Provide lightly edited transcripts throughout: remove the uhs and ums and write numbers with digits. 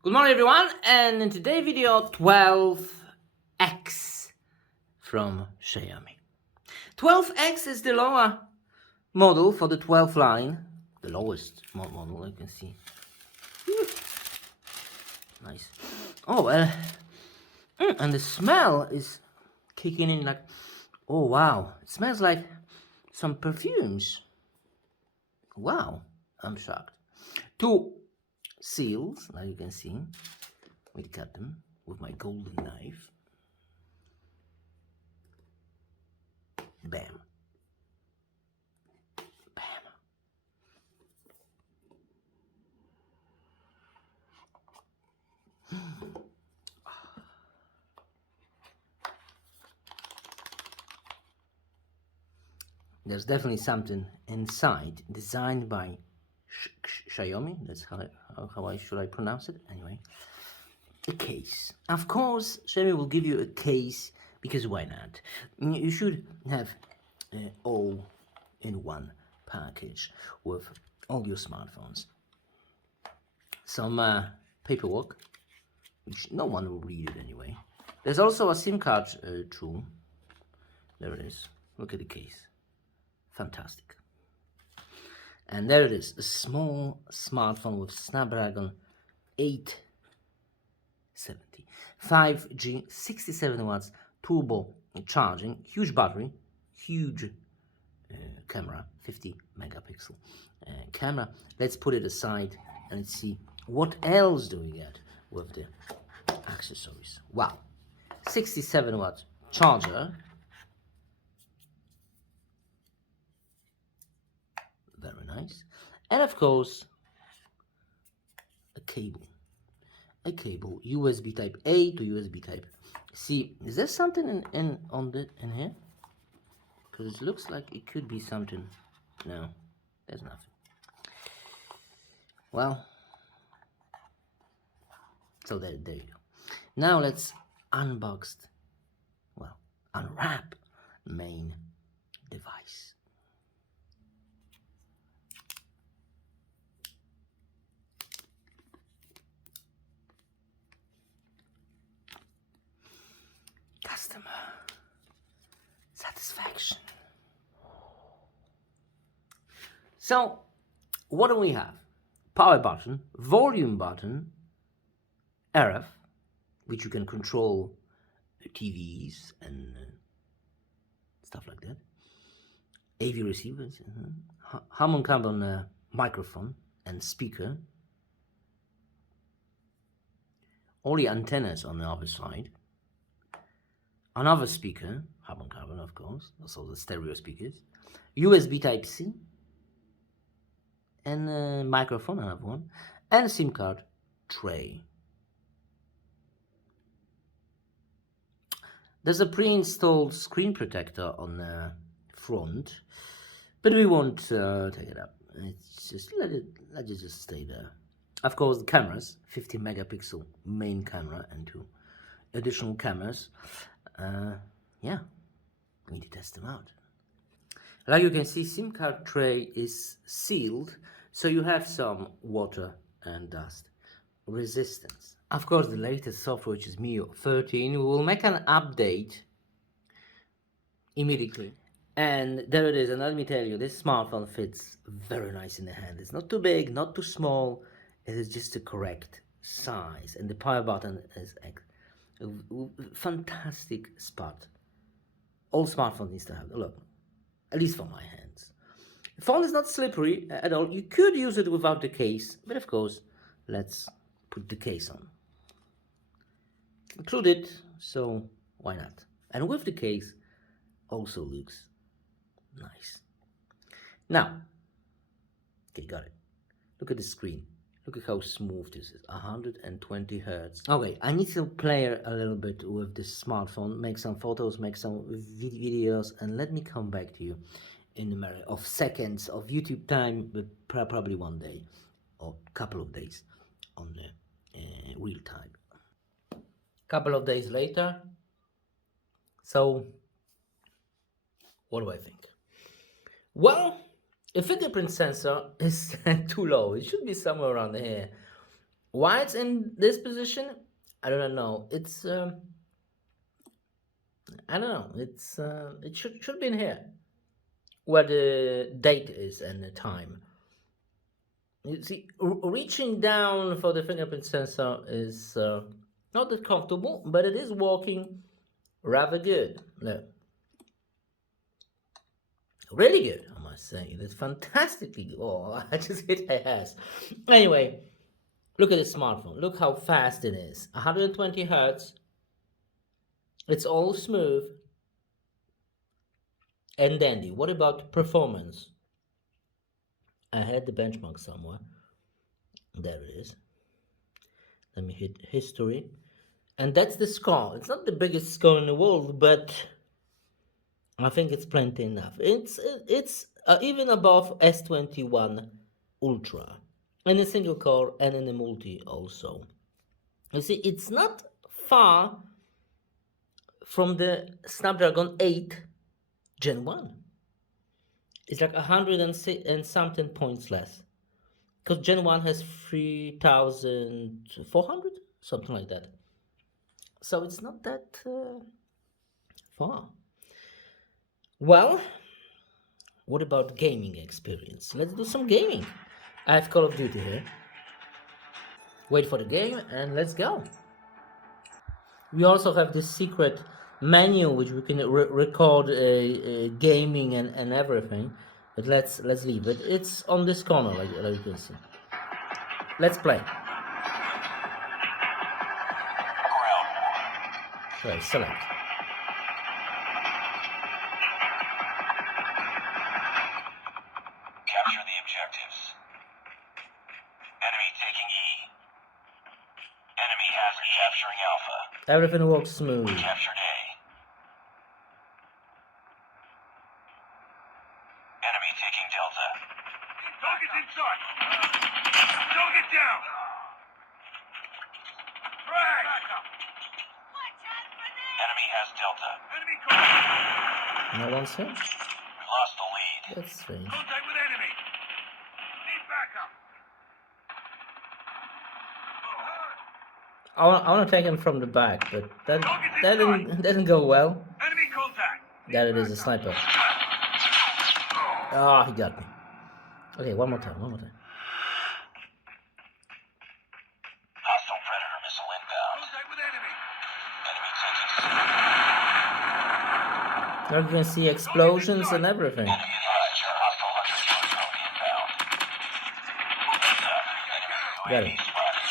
Good morning everyone, and in today's video 12X from Xiaomi. 12X is the lower model for the 12 line, the lowest model you can see. Nice. Oh well, and the smell is kicking in like, oh wow, it smells like some perfumes. Wow, I'm shocked. Two seals, now you can see. We cut them with my golden knife. Bam. Bam. There's definitely something inside designed by Xiaomi. That's how should I pronounce it? Anyway, a case. Of course, Xiaomi will give you a case because why not? You should have all in one package with all your smartphones. Some paperwork, which no one will read it anyway. There's also a SIM card tool. There it is. Look at the case. Fantastic. And there it is, a small smartphone with Snapdragon 870, 5G, 67 watts, turbo charging, huge battery, huge camera, 50 megapixel camera. Let's put it aside and see what else do we get with the accessories. Wow, 67 watt charger. Very nice. And of course, a cable. A cable, USB type A to USB type C. Is there something in here? Because it looks like it could be something. No, there's nothing. Well, so there you go. Now let's unwrap main device. Customer satisfaction. So, what do we have? Power button, volume button, RF, which you can control TVs and stuff like that. AV receivers, Harman Kardon microphone and speaker. All the antennas on the other side. Another speaker, Harman Kardon of course, also the stereo speakers, USB type C, and a microphone, another one, and a SIM card tray. There's a pre-installed screen protector on the front, but we won't take it up. It's just let it just stay there. Of course, the cameras, 50 megapixel main camera and 2 additional cameras. Yeah, we need to test them out. Like you can see, SIM card tray is sealed, so you have some water and dust resistance. Of course, the latest software, which is MIUI 13, we will make an update immediately. And there it is, and let me tell you, this smartphone fits very nice in the hand. It's not too big, not too small, it is just the correct size, and the power button is fantastic spot. All smartphones needs to have. Look, at least for my hands. The phone is not slippery at all. You could use it without the case, but of course, let's put the case on. Included, so why not? And with the case, also looks nice. Now, okay, got it. Look at the screen. Look at how smooth this is, 120 Hertz. Okay, I need to play a little bit with this smartphone, make some photos, make some videos, and let me come back to you in a matter of seconds of YouTube time, but probably one day or couple of days on the real time. Couple of days later, so what do I think? Well, a fingerprint sensor is too low. It should be somewhere around here. Why it's in this position, I don't know. It's I don't know. It's it should be in here, where the date is and the time. You see, reaching down for the fingerprint sensor is not that comfortable, but it is working rather good. Look, really good, I must say. It's fantastically good. Oh, I just hit my ass. Anyway, look at the smartphone. Look how fast it is. 120 hertz. It's all smooth and dandy. What about performance? I had the benchmark somewhere. There it is. Let me hit history. And that's the score. It's not the biggest score in the world, but I think it's plenty enough. It's even above S21 Ultra in a single core and in a multi also. You see, it's not far from the Snapdragon 8 Gen 1. It's like 100 and something points less. Because Gen 1 has 3,400, something like that. So it's not that far. Well, what about gaming experience? Let's do some gaming. I have Call of Duty here. Wait for the game and let's go. We also have this secret menu which we can record gaming and everything. But let's leave it. It's on this corner, like you can see. Let's play. Okay, select. Capture the objectives. Enemy taking E. Enemy has E. Capturing Alpha. Everything works smooth. Captured A. Enemy taking Delta. Target's inside. Target down. Frag. Enemy has Delta. Enemy contact. No one's here? We lost the lead. That's strange. Contact with enemy. Need backup. I want to take him from the back, but that didn't go well. Enemy contact. There it is, a sniper. Ah, he got me. Okay, one more time. Hostile Predator missile inbound. Contact with enemy. Enemy taking C. Now you can see explosions and everything. Enemy advised. Hostile hunter killer drone inbound. Got Enemy him. spotted.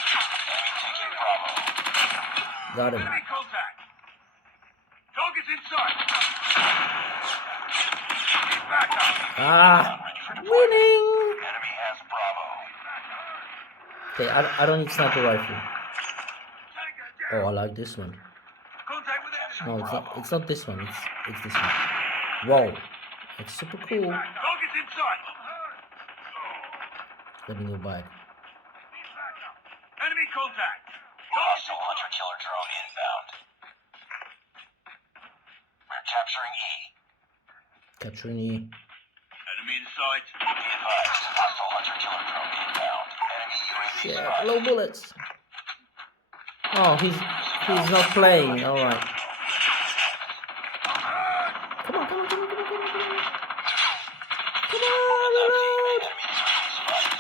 Enemy taking Bravo. Got him. Enemy contact. Target's inside. Need backup. Ah, Ready for deployment. winning. Enemy has Bravo. Okay, I don't need sniper rifle. Tango Oh, down. I like this one. Contact with enemy. No, it's not this one. It's this one. Wow, it's super cool. Target's inside. Let me go back. Need backup. Enemy contact. Hostile hunter killer drone inbound. We're capturing E. Capturing E. Enemy in sight. Be advised. Hostile hunter killer drone inbound. Enemy UAV Yeah, spotted. low bullets. Oh, he's not playing. All right. Come on. Come on, reload. Enemy UAV spotted.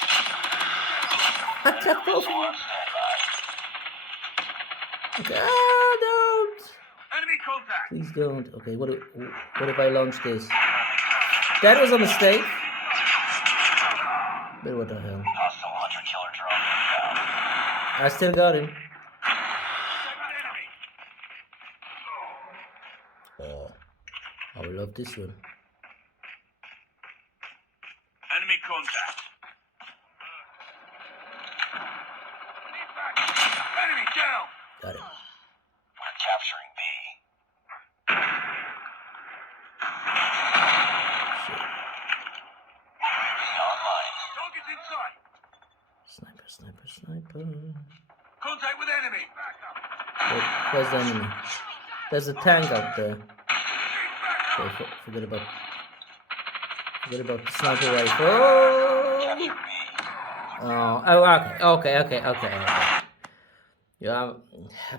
I got both of Missile them. on standby. Ah, don't. Enemy contact. Please don't. Okay, what if I launch this? That was a mistake. But what the hell? Hostile hunter killer drone inbound. I still got him. Contact with enemy. Oh, I will love this one. Enemy contact. Need backup. Enemy down. Got him. We're capturing B. Shit. UAV online. Target's inside. Sniper. Contact with enemy. Where's the enemy? There's a tank out there. Need backup. Okay, forget about the sniper rifle. Oh! Capture B. Okay. Yeah,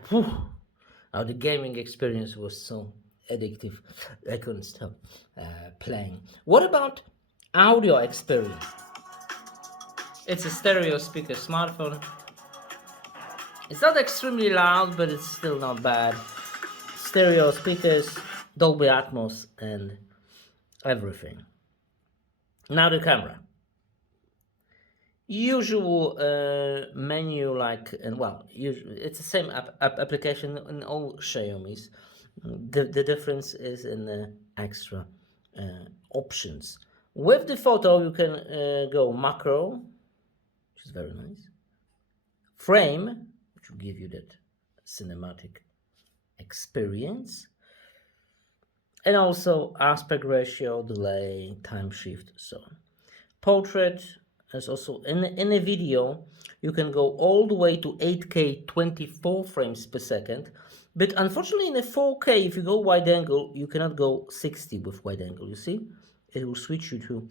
phew. The gaming experience was so addictive. I couldn't stop playing. What about audio experience? It's a stereo speaker smartphone. It's not extremely loud, but it's still not bad. Stereo speakers, Dolby Atmos, and everything. Now the camera. Usual menu like, and well, it's the same application in all Xiaomi's. The difference is in the extra options. With the photo, you can go macro, which is very nice. Frame, which will give you that cinematic experience. And also aspect ratio, delay, time shift, so on. Portrait is also in a video. You can go all the way to 8K 24 frames per second, but unfortunately in a 4K, if you go wide angle, you cannot go 60 with wide angle. You see, it will switch you to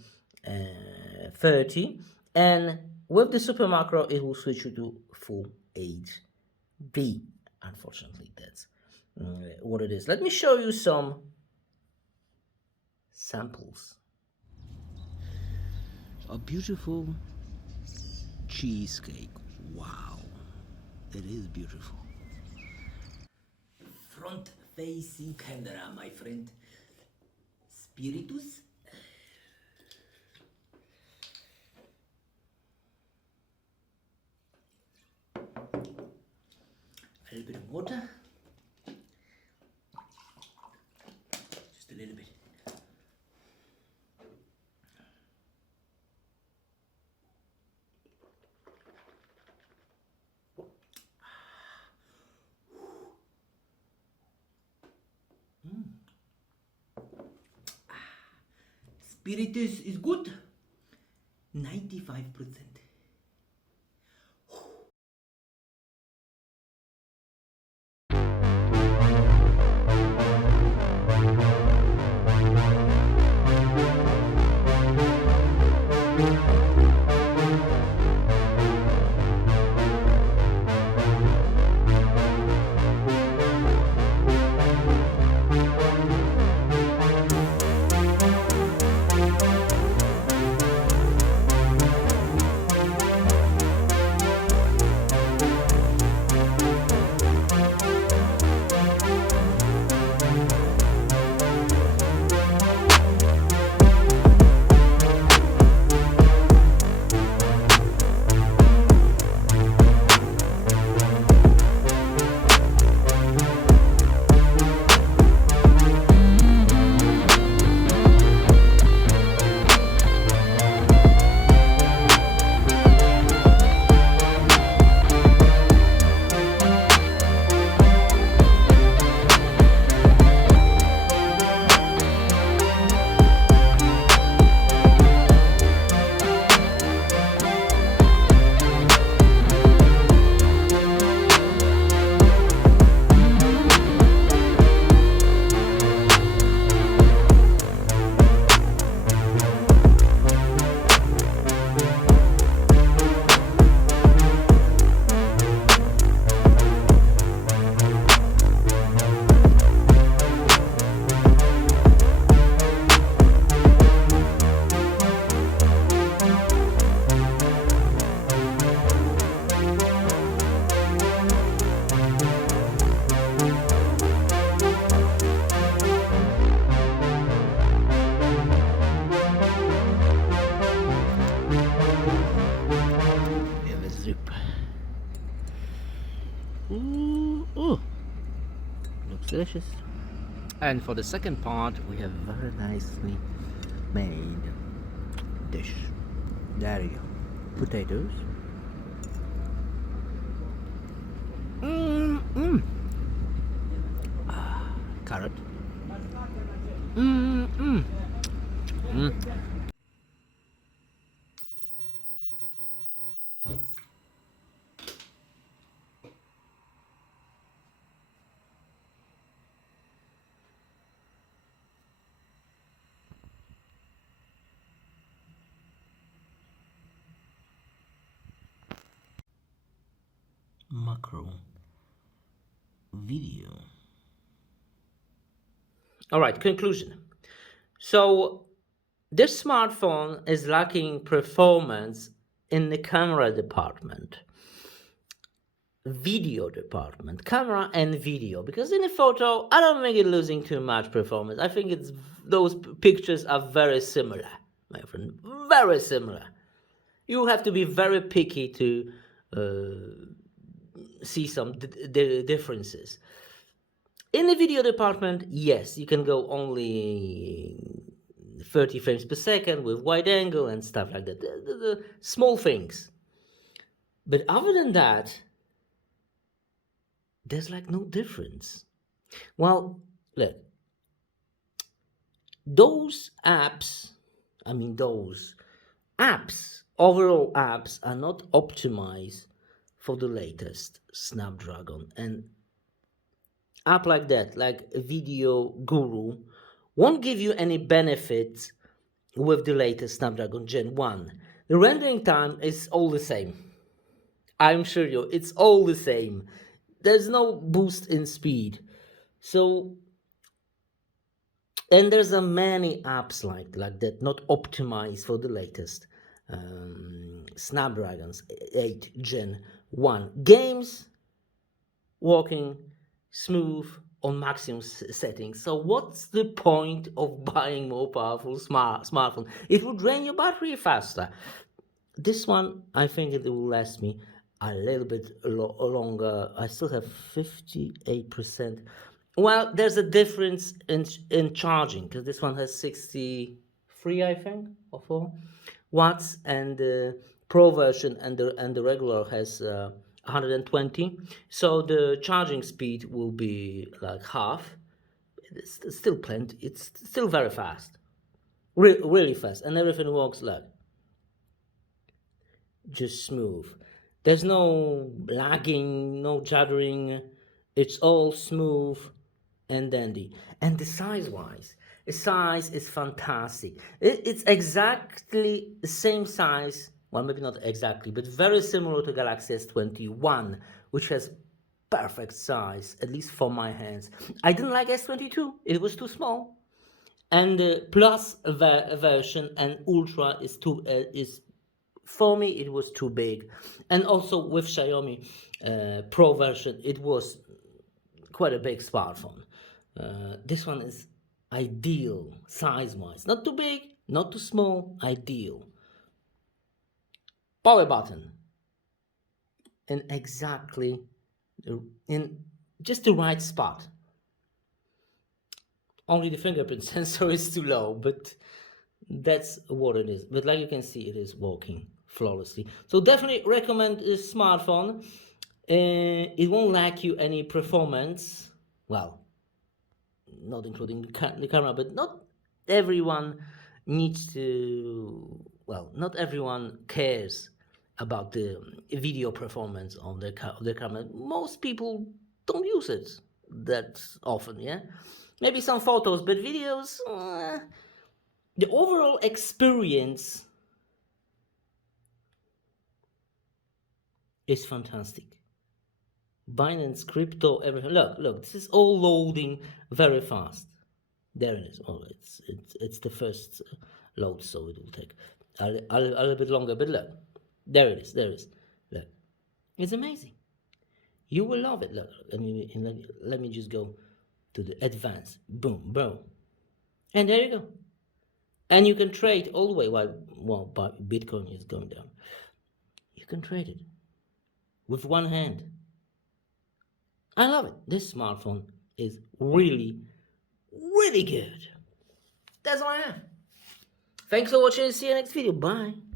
30, and with the super macro, it will switch you to full HD. Unfortunately, that's what it is. Let me show you some samples. A beautiful cheesecake. Wow, it is beautiful. Front facing camera, my friend. Spiritus. A little bit of water. Just a little bit. Spiritus is good. 95%. Ooh, looks delicious. And for the second part, we have very nicely made dish. There you go. Potatoes. Carrot. macro video. All right, conclusion. So this smartphone is lacking performance in the camera department, video department, camera and video, because in a photo I don't think it's losing too much performance. I think it's those pictures are very similar, my friend, very similar. You have to be very picky to see some differences. In the video department, yes, you can go only 30 frames per second with wide angle and stuff like that, the small things. But other than that, there's like no difference. Well, look, those apps, overall apps are not optimized for the latest Snapdragon. And app like that, like Video Guru, won't give you any benefits with the latest Snapdragon Gen 1. The rendering time is all the same. I'm sure it's all the same. There's no boost in speed. So, and there's many apps like that, not optimized for the latest Snapdragons 8 Gen 1. Games working smooth on maximum settings. So what's the point of buying more powerful smartphone? It will drain your battery faster. This one, I think it will last me a little bit longer. I still have 58%. Well, there's a difference in charging, because this one has 63, I think, or 4 watts, and the Pro version and the regular has 120. So the charging speed will be like half. It's still plenty. It's still very fast, really fast, and everything works like just smooth. There's no lagging, no juddering. It's all smooth and dandy. And the size-wise, the size is fantastic. It's exactly the same size, well, maybe not exactly, but very similar to Galaxy S21, which has perfect size, at least for my hands. I didn't like S22, it was too small. And the Plus version and Ultra is for me, it was too big. And also with Xiaomi Pro version, it was quite a big smartphone. This one is ideal size-wise. Not too big, not too small, ideal. Power button. And exactly in just the right spot. Only the fingerprint sensor is too low, but that's what it is. But like you can see, it is working flawlessly. So definitely recommend this smartphone. It won't lack you any performance. Well, not including the camera, but not everyone needs to, well, not everyone cares about the video performance of the camera. Most people don't use it that often, yeah? Maybe some photos, but videos, the overall experience is fantastic. Binance, crypto, everything. Look, this is all loading very fast. There it is. Oh, it's the first load, so it will take a little bit longer. But look, there it is. Look, it's amazing. You will love it. Look, let me just go to the advanced. Boom, and there you go. And you can trade all the way while Bitcoin is going down. You can trade it with one hand. I love it. This smartphone is really, really good. That's all I have. Thanks for watching. See you next video. Bye.